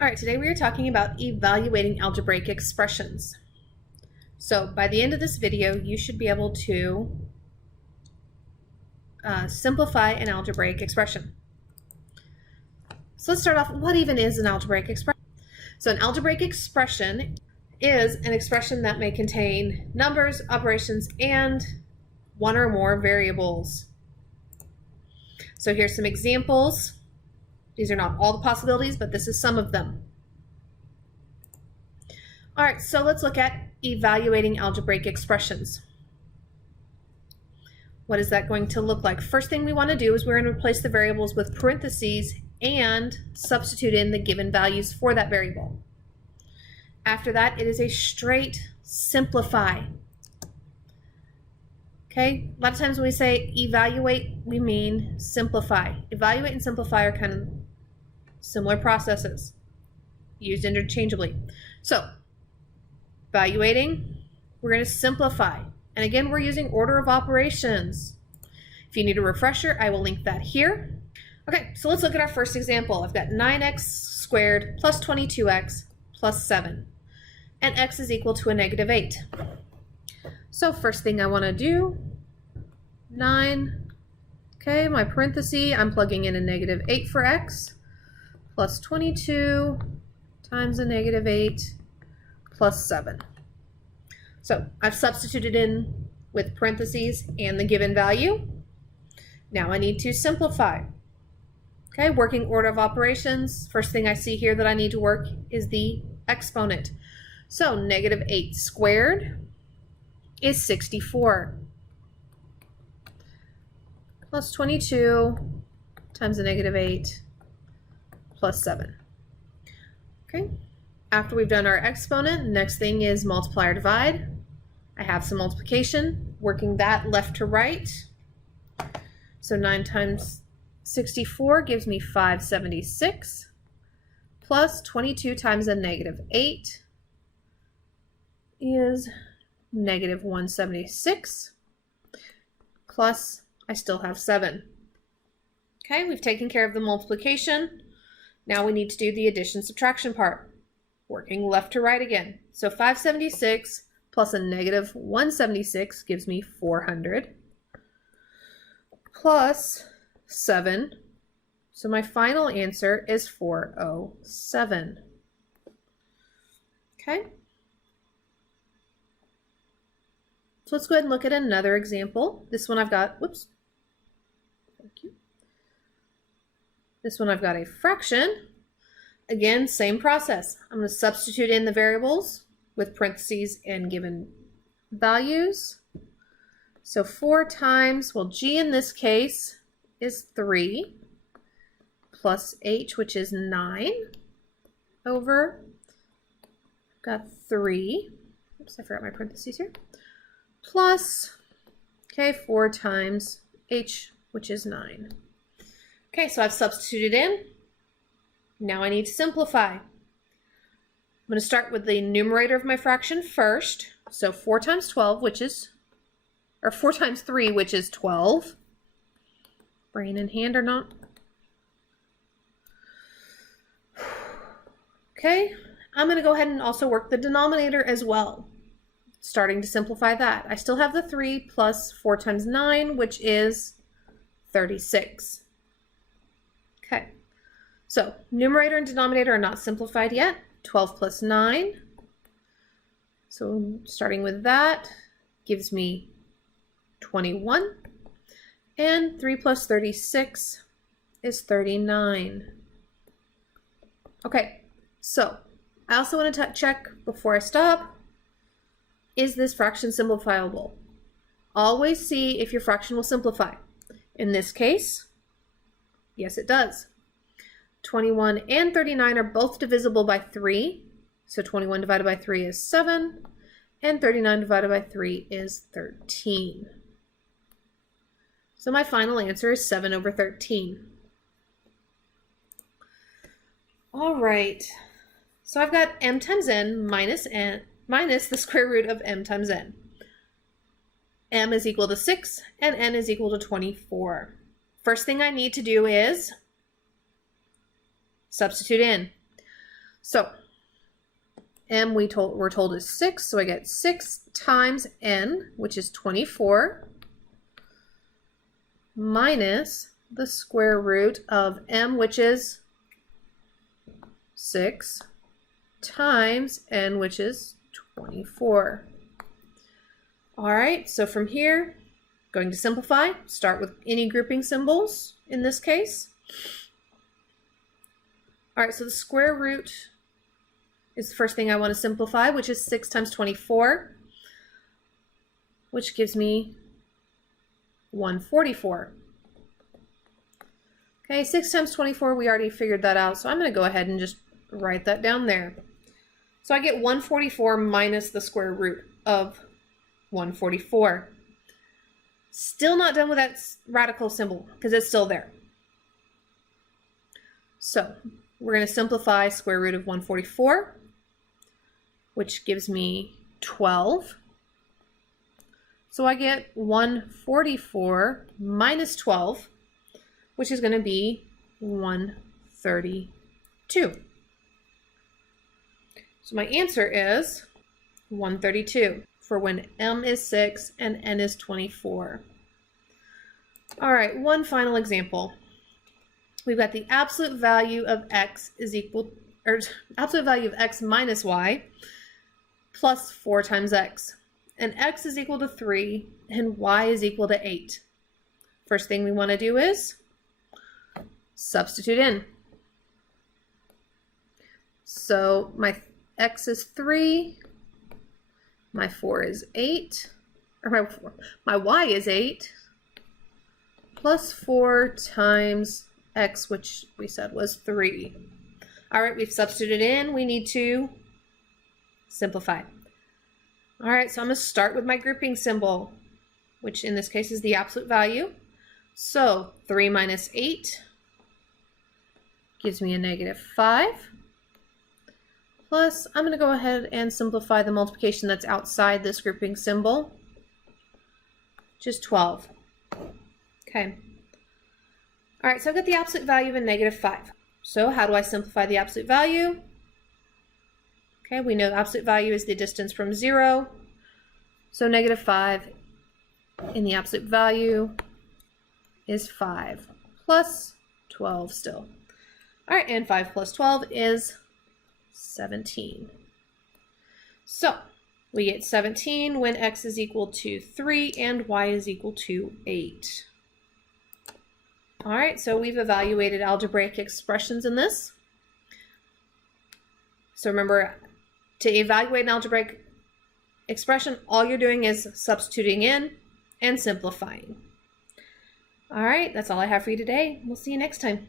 All right, today we are talking about evaluating algebraic expressions. So by the end of this video, you should be able to simplify an algebraic expression. So let's start off, what even is an algebraic expression? So an algebraic expression is an expression that may contain numbers, operations, and one or more variables. So here's some examples. These are not all the possibilities, but this is some of them. All right, so let's look at evaluating algebraic expressions. What is that going to look like? First thing we want to do is we're going to replace the variables with parentheses and substitute in the given values for that variable. After that, it is a straight simplify. Okay, a lot of times when we say evaluate, we mean simplify. Evaluate and simplify are kind of similar processes, used interchangeably. So, evaluating, we're going to simplify. And again, we're using order of operations. If you need a refresher, I will link that here. Okay, so let's look at our first example. I've got 9x squared plus 22x plus 7. And x is equal to a negative 8. So first thing I want to do, 9, okay, my parenthesis, I'm plugging in a negative 8 for x, plus 22 times a negative 8 plus 7. So I've substituted in with parentheses and the given value. Now I need to simplify. Okay, working order of operations. First thing I see here that I need to work is the exponent. So negative 8 squared is 64 plus 22 times a negative 8 plus 7. Okay, after we've done our exponent, next thing is multiply or divide. I have some multiplication, working that left to right. So 9 times 64 gives me 576 plus 22 times a negative 8 is negative 176 plus I still have 7. Okay, we've taken care of the multiplication. Now we need to do the addition subtraction part, working left to right again. So 576 plus a negative 176 gives me 400 plus 7. So my final answer is 407. Okay. So let's go ahead and look at another example. This one I've got, whoops. Thank you. This one I've got a fraction. Again, same process. I'm going to substitute in the variables with parentheses and given values. So 4 times, well, g in this case is 3 plus h, which is 9 over, got 3. Oops, I forgot my parentheses here. Plus, okay, 4 times h, which is 9. Okay, so I've substituted in. Now I need to simplify. I'm going to start with the numerator of my fraction first. So 4 times 12, which is, or 4 times 3, which is 12. Brain in hand or not? Okay, I'm going to go ahead and also work the denominator as well. Starting to simplify that. I still have the 3 plus 4 times 9, which is 36. Okay, so numerator and denominator are not simplified yet. 12 plus 9. So starting with that gives me 21. And 3 plus 36 is 39. Okay, so I also want to check before I stop, is this fraction simplifiable? Always see if your fraction will simplify. In this case, yes it does. 21 and 39 are both divisible by 3. So 21 divided by 3 is 7. And 39 divided by 3 is 13. So my final answer is 7 over 13. All right. So I've got m times n minus the square root of m times n. M is equal to 6 and n is equal to 24. First thing I need to do is substitute in. So m we're told is 6, so I get 6 times n, which is 24, minus the square root of m, which is 6, times n, which is 24. All right, so from here, going to simplify, start with any grouping symbols in this case. All right, so the square root is the first thing I want to simplify, which is 6 times 24, which gives me 144. Okay, 6 times 24, we already figured that out, so I'm going to go ahead and just write that down there. So I get 144 minus the square root of 144. Still not done with that radical symbol because it's still there. So we're going to simplify square root of 144, which gives me 12. So I get 144 minus 12, which is going to be 132. So my answer is 132 for when m is 6 and n is 24. All right, one final example. We've got the absolute value of x is equal, or absolute value of x minus y plus 4 times x. And x is equal to 3 and y is equal to 8. First thing we want to do is substitute in. So my x is 3, my 4 is 8, or my y is 8, plus 4 times x, which we said was 3. All right, we've substituted in. We need to simplify. All right, so I'm going to start with my grouping symbol, which in this case is the absolute value. So 3 minus 8 gives me a -5. Plus, I'm going to go ahead and simplify the multiplication that's outside this grouping symbol, which is 12. Okay. All right, so I've got the absolute value of a -5. So how do I simplify the absolute value? Okay, we know the absolute value is the distance from 0. So -5 in the absolute value is 5 plus 12 still. All right, and 5 plus 12 is 17. So we get 17 when x is equal to 3 and y is equal to 8. All right, so we've evaluated algebraic expressions in this. So remember, to evaluate an algebraic expression, all you're doing is substituting in and simplifying. All right, that's all I have for you today. We'll see you next time.